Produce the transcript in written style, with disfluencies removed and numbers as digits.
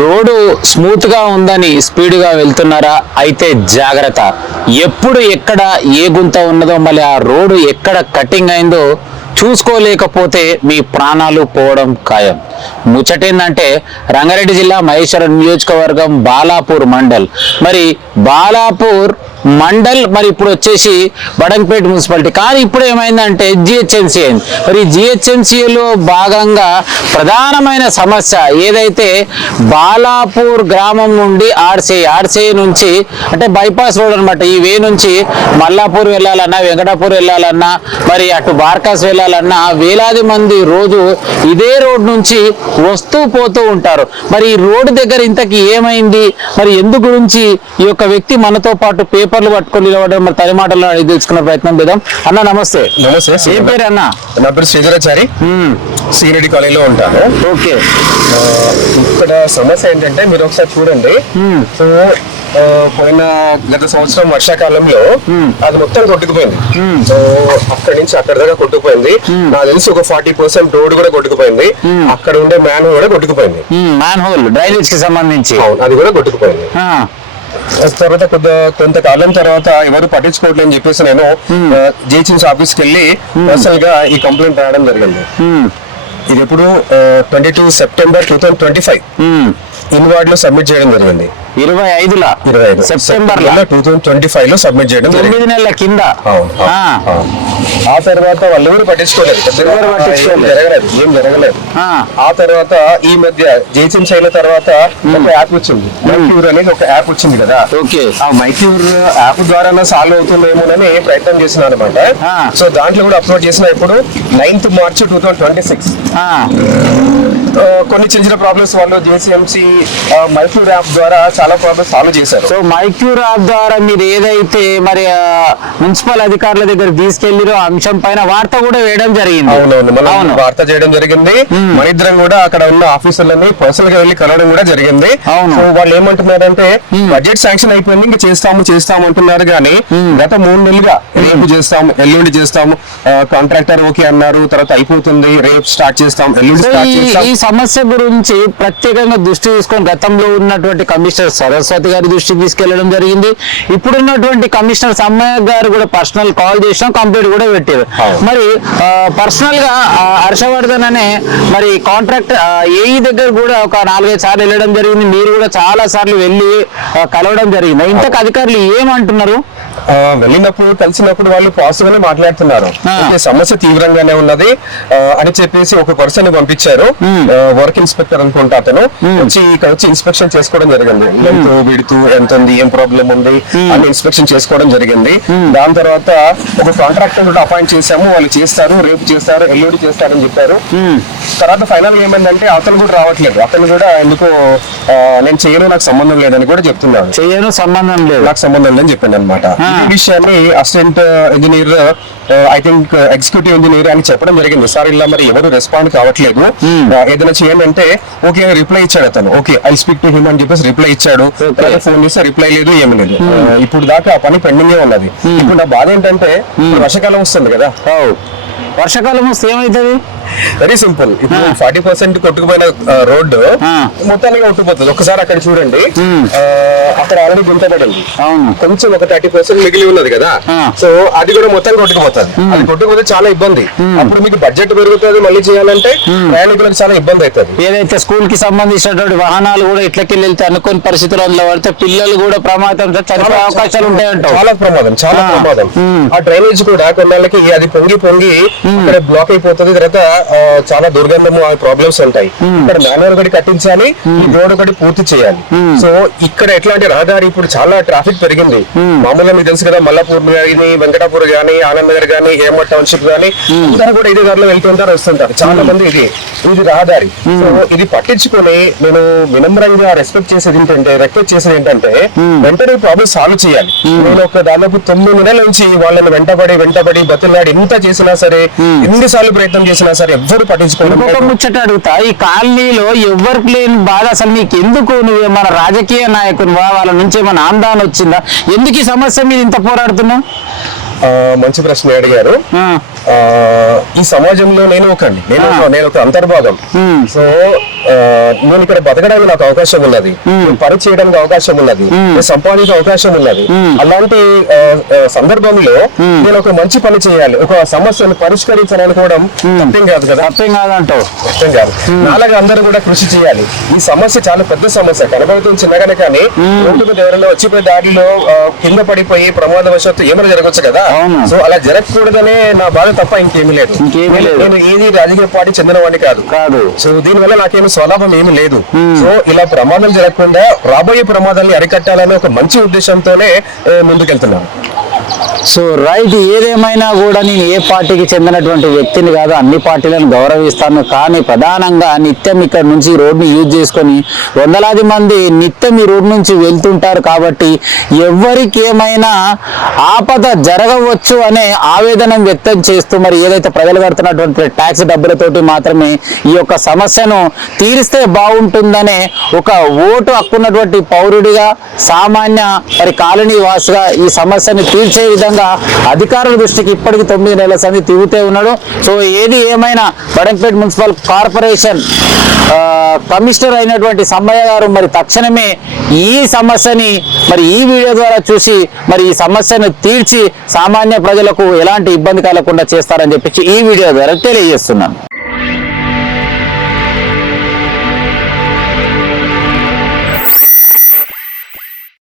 Road smooth గా ఉందని speed గా వెళ్తున్నారా? అయితే జాగ్రత్త. ఎప్పుడు ఎక్కడ ఏ గుంత ఉన్నదో, మళ్ళీ ఆ రోడ్డు ఎక్కడ కటింగ్ అయిందో చూసుకోలేకపోతే మీ ప్రాణాలు పోవడం ఖాయం. ముచ్చటేందంటే రంగారెడ్డి జిల్లా మహేశ్వరం నియోజకవర్గం బాలాపూర్ మండల్. మరి బాలాపూర్ మండల్ మరి ఇప్పుడు వచ్చేసి బడంగపేట మున్సిపాలిటీ. కానీ ఇప్పుడు ఏమైందంటే జిహెచ్ఎంసీ అయింది. మరి జిహెచ్ఎంసీలో భాగంగా ప్రధానమైన సమస్య ఏదైతే బాలాపూర్ గ్రామం నుండి ఆర్సీ నుంచి అంటే బైపాస్ రోడ్ అనమాట, ఈ వే నుంచి మల్లాపూర్ వెళ్ళాలన్నా, వెంకటాపూర్ వెళ్ళాలన్నా, మరి అటు బార్కాస్ వెళ్ళాలన్నా వేలాది మంది రోజు ఇదే రోడ్ నుంచి వస్తూ పోతూ ఉంటారు. మరి ఈ రోడ్డు దగ్గర ఇంతకీ ఏమైంది, మరి ఎందు గురించి ఈ యొక్క వ్యక్తి మనతో పాటు పేపర్లు పట్టుకొని నిలబడడం, మరి తల్లి మాటల్లో అడిగి తెలుసుకునే ప్రయత్నం చేద్దాం. అన్న నమస్తే. నమస్తే. ఏం పేరు అన్న? నా పేరు శ్రీధరాచారి, శ్రీరెడ్డి కాలేజీలో ఉంటాను. ఓకే. ఇక్కడ సమస్య ఏంటంటే మీరు ఒకసారి చూడండి. సో పోయిన గత సంవత్సరం వర్షాకాలంలో అది మొత్తం కొట్టుకుపోయింది. సో అక్కడి నుంచి అక్కడ దాకా కొట్టుకుపోయింది. నాకు తెలిసి ఒక 40% రోడ్ కూడా కొట్టుకుపోయింది. అక్కడ ఉండే మ్యాన్ హోల్ కూడా కొట్టుకుపోయింది. మ్యాన్ హోల్ డ్రైనేజ్ కి సంబంధించి అది కూడా కొట్టుకుపోయింది. తర్వాత కొంతకాలం తర్వాత ఎవరు పట్టించుకోవట్లేదని చెప్పేసి నేను జిహెచ్ఎంసీ ఆఫీస్కి వెళ్ళి పర్సనల్ గా ఈ కంప్లైంట్ రాయడం జరిగింది. ఇది ఎప్పుడు 22 సెప్టెంబర్ 2025 ఇన్వార్డ్ లో సబ్మిట్ చేయడం జరిగింది. 25 సెప్టెంబర్ 2025 లో సబ్మిట్ చేయడం 9 నెలల కింద. ఆ తర్వాత వాళ్ళు ఎవరు పట్టించుకోలేదు, ఏం జరగలేదు. ఆ తర్వాత ఈ మధ్య జిహెచ్ఎంసీ అయిన తర్వాత ఒక యాప్ వచ్చింది, మైక్యూర్ అనేది ఒక యాప్ వచ్చింది కదా. ఆ మైక్యూర్ యాప్ ద్వారా సాల్వ్ అవుతుందేమోనని ప్రయత్నం చేసిన అనమాట. సో దాంట్లో కూడా అప్లోడ్ చేసిన ఇప్పుడు 9th మార్చ్ 2026 కొన్ని చిన్న చిన్న ప్రాబ్లమ్స్ వాళ్ళు జిహెచ్ఎంసీ మైక్యూర్ యాప్ ద్వారా చాలా ప్రాబ్లమ్స్ సాల్వ్ చేశారు. సో మైక్యూర్ యాప్ ద్వారా మీరు ఏదైతే మరి మున్సిపల్ అధికారుల దగ్గర తీసుకెళ్లిరో అంశం పైన వార్త కూడా వేయడం జరిగింది. అవునవును, వార్త చేయడం జరిగింది. మన ఇద్దరం కూడా అక్కడ ఉన్న ఆఫీసర్లని పర్సనల్ గా వెళ్ళి కలవడం కూడా జరిగింది. సో వాళ్ళు ఏమంటున్నారంటే బడ్జెట్ శాంక్షన్ అయిపోయింది, ఇంకా చేస్తాము అంటున్నారు. కానీ గత 3 నెలలుగా రేపు చేస్తాము, ఎల్లుండి చేస్తాము, కాంట్రాక్టర్ ఓకే అన్నారు, తర్వాత అయిపోతుంది, రేపు స్టార్ట్ చేస్తాం, ఎల్లుండి స్టార్ట్ చేస్తాం. ఈ సమస్య గురించి ప్రత్యేకంగా దృష్టి తీసుకొని గతంలో ఉన్నటువంటి కమిషనర్ సరస్వతి గారి దృష్టికి తీసుకెళ్లడం జరిగింది. ఇప్పుడున్నటువంటి కమిషనర్ సమ్మయ్య గారు కూడా పర్సనల్ కాల్ చేసినా, కంప్లీట్ కూడా పెట్టారు. మరి పర్సనల్ గా హర్షవర్ధన్ అనే మరి కాంట్రాక్ట్ ఏఈ దగ్గర కూడా ఒక 4-5 సార్లు వెళ్ళడం జరిగింది. మీరు కూడా చాలా సార్లు వెళ్ళి కలవడం జరిగింది. ఇంతకు అధికారులు ఏమంటున్నారు? వెళ్ళినప్పుడు కలిసినప్పుడు వాళ్ళు పాజిటివ్ గానే మాట్లాడుతున్నారు. సమస్య తీవ్రంగానే ఉన్నది అని చెప్పేసి ఒక పర్సన్ ని పంపించారు, వర్క్ ఇన్స్పెక్టర్ అనుకుంటా. అతను వచ్చి ఇన్స్పెక్షన్ చేసుకోవడం జరిగింది. విడుతూ ఎంత ఉంది, ఏం ప్రాబ్లం ఉంది అని ఇన్స్పెక్షన్ చేసుకోవడం జరిగింది. దాని తర్వాత ఒక కాంట్రాక్టర్ కూడా అపాయింట్ చేశాము, వాళ్ళు చేస్తారు, రేపు చేస్తారు, ఎల్లుండి చేస్తారని చెప్పారు. తర్వాత ఫైనల్ గా ఏమైందంటే అతను కూడా రావట్లేదు. అతను కూడా ఎందుకో నేను చేయను, నాకు సంబంధం లేదని కూడా చెప్తున్నాను. చేయను, సంబంధం లేదు, నాకు సంబంధం లేదని చెప్పింది అనమాట. ఈ విషయాన్ని assistant engineer, I think executive engineer అని చెప్పడం జరిగింది. సార్ ఇలా మరి ఎవరు రెస్పాండ్ కావట్లేదు, ఏదైనా చేయండి అంటే ఓకే రిప్లై ఇచ్చాడు అతను. Okay I speak to him అని చెప్పేసి రిప్లై ఇచ్చాడు. ఫోన్ చేస్తే రిప్లై లేదు, ఏమి లేదు. ఇప్పుడు దాకా ఆ పని పెండింగ్ ఉన్నది. ఇప్పుడు నా బాధ ఏంటంటే వర్షాకాలం వస్తుంది కదా. వర్షాకాలం వస్తే ఏమైతుంది? Very simple. ఇప్పుడు 40% కొట్టుకుపోయిన రోడ్డు మొత్తానికి కొట్టుకుపోతుంది. ఒకసారి అక్కడ చూడండి, అక్కడ ఆల్రెడీ గుంతపడింది, కొంచెం ఒక 30% మిగిలి ఉన్నది కదా. సో అది కూడా మొత్తం కొట్టుకుపోతుంది. అది కొట్టుకుపోతే చాలా ఇబ్బంది. అప్పుడు మీకు బడ్జెట్ పెరుగుతుంది, మళ్ళీ చేయాలంటే ప్రయాణికులకు చాలా ఇబ్బంది అవుతుంది. ఏదైతే స్కూల్ కి సంబంధించినటువంటి వాహనాలు కూడా ఇట్లకెళ్ళి వెళ్తే అనుకోని పరిస్థితుల్లో పడితే పిల్లలు కూడా ప్రమాదం చనిపోయే అవకాశాలు ఉంటాయంట. చాలా ప్రమాదం. ఆ డ్రైనేజ్ కూడా కొన్నాళ్ళకి అది పొంగి ఇక్కడ బ్లాక్ అయిపోతుంది. తర్వాత చాలా దుర్గంధము, ప్రాబ్లమ్స్ ఉంటాయి. ఇక్కడ మాన్యువల్ ఒకటి కట్టించాలి, రోడ్ ఒకటి పూర్తి చేయాలి. సో ఇక్కడ ఎట్లాంటి రహదారి ఇప్పుడు చాలా ట్రాఫిక్ పెరిగింది. మామూలుగా మీకు తెలుసు కదా, మల్లాపూర్ గానీ, వెంకటాపూర్ గానీ, ఆనంద్ నగర్ గానీ, హేమట్ టౌన్షిప్ గానీ అందరూ కూడా ఇదే దారిలో వెళ్తుంటారు, వస్తుంటారు చాలా మంది. ఇది రహదారి. సో ఇది పట్టించుకొని నేను వినమ్రంగా రిక్వెస్ట్ చేసేది ఏంటంటే వెంటనే ప్రాబ్లమ్ సాల్వ్ చేయాలి. నేను ఒక దాదాపు 9 నెలల నుంచి వాళ్ళని వెంటబడి బతులాడి ఎంత చేసినా సరే, ఎన్నిసార్లు ప్రయత్నం చేసినా సరే ఎవ్వరు పట్టించుకోవాలి. ముచ్చట అడుగుతా, ఈ కాలనీలో ఎవరికి లేని బాధ అసలు నీకు ఎందుకు? నువ్వు మన రాజకీయ నాయకుడు, వాళ్ళ నుంచి ఏమైనా ఆందోళన వచ్చిందా? ఎందుకు ఈ సమస్య మీద ఇంత పోరాడుతున్నావు? మంచి ప్రశ్న అడిగారు. ఈ సమాజంలో నేను ఒక అంతర్భాగం. సో నేను ఇక్కడ బతకడానికి నాకు అవకాశం ఉన్నది, పని చేయడానికి అవకాశం ఉన్నది, సంపాదించే అవకాశం ఉన్నది. అలాంటి సందర్భంలో నేను ఒక మంచి పని చేయాలి, ఒక సమస్యను పరిష్కరించాలనుకోవడం తప్పేం కాదు కదా. తప్పేం కాదంటావు. తప్పేం కాదు. నాలాగా అందరూ కూడా కృషి చేయాలి. ఈ సమస్య చాలా పెద్ద సమస్య, కనబడుతుంది చిన్నగానే, కానీ రోడ్డు మీద ఎవరైనా వచ్చిపోయే దారిలో కింద పడిపోయి ప్రమాదవశాత్తు ఏమైనా జరగచ్చు కదా. సో అలా జరగకూడదనే నా బాధ తప్ప ఇంకేమీ లేదు. నేను ఏది రాజకీయ పార్టీ చెందిన వాడిని కాదు. సో దీనివల్ల నాకేమి స్వలాభం ఏమీ లేదు. సో ఇలా ప్రమాదం జరగకుండా రాబోయే ప్రమాదాన్ని అరికట్టాలనే ఒక మంచి ఉద్దేశంతోనే ముందుకెళ్తున్నాను. సో రైట్, ఏదేమైనా కూడా నేను ఏ పార్టీకి చెందినటువంటి వ్యక్తిని కాదు, అన్ని పార్టీలను గౌరవిస్తాను. కానీ ప్రధానంగా నిత్యం ఇక్కడ నుంచి రోడ్ని యూజ్ చేసుకొని వందలాది మంది నిత్యం ఈ రోడ్ నుంచి వెళ్తుంటారు. కాబట్టి ఎవరికి ఏమైనా ఆపద జరగవచ్చు అనే ఆవేదన వ్యక్తం చేస్తూ మరి ఏదైతే ప్రజలు కడుతున్నటువంటి ట్యాక్స్ డబ్బులతోటి మాత్రమే ఈ యొక్క సమస్యను తీరిస్తే బాగుంటుందనే ఒక ఓటు హక్కున్నటువంటి పౌరుడిగా, సామాన్య మరి కాలనీ వాసిగా ఈ సమస్యను తీర్చే విధంగా అధికారుల దృష్టికి ఇప్పటికి 9 నెలల సంది తిరుగుతూ ఉన్నాడు. సో ఏది ఏమైనా బడంగపేట మున్సిపల్ కార్పొరేషన్ కమిషనర్ అయినటువంటి సమ్మయ్య గారు మరి తక్షణమే ఈ సమస్యని మరి ఈ వీడియో ద్వారా చూసి మరి ఈ సమస్యను తీర్చి సామాన్య ప్రజలకు ఎలాంటి ఇబ్బంది కలగకుండా చేస్తారని చెప్పి ఈ వీడియో ద్వారా తెలియజేస్తున్నాను.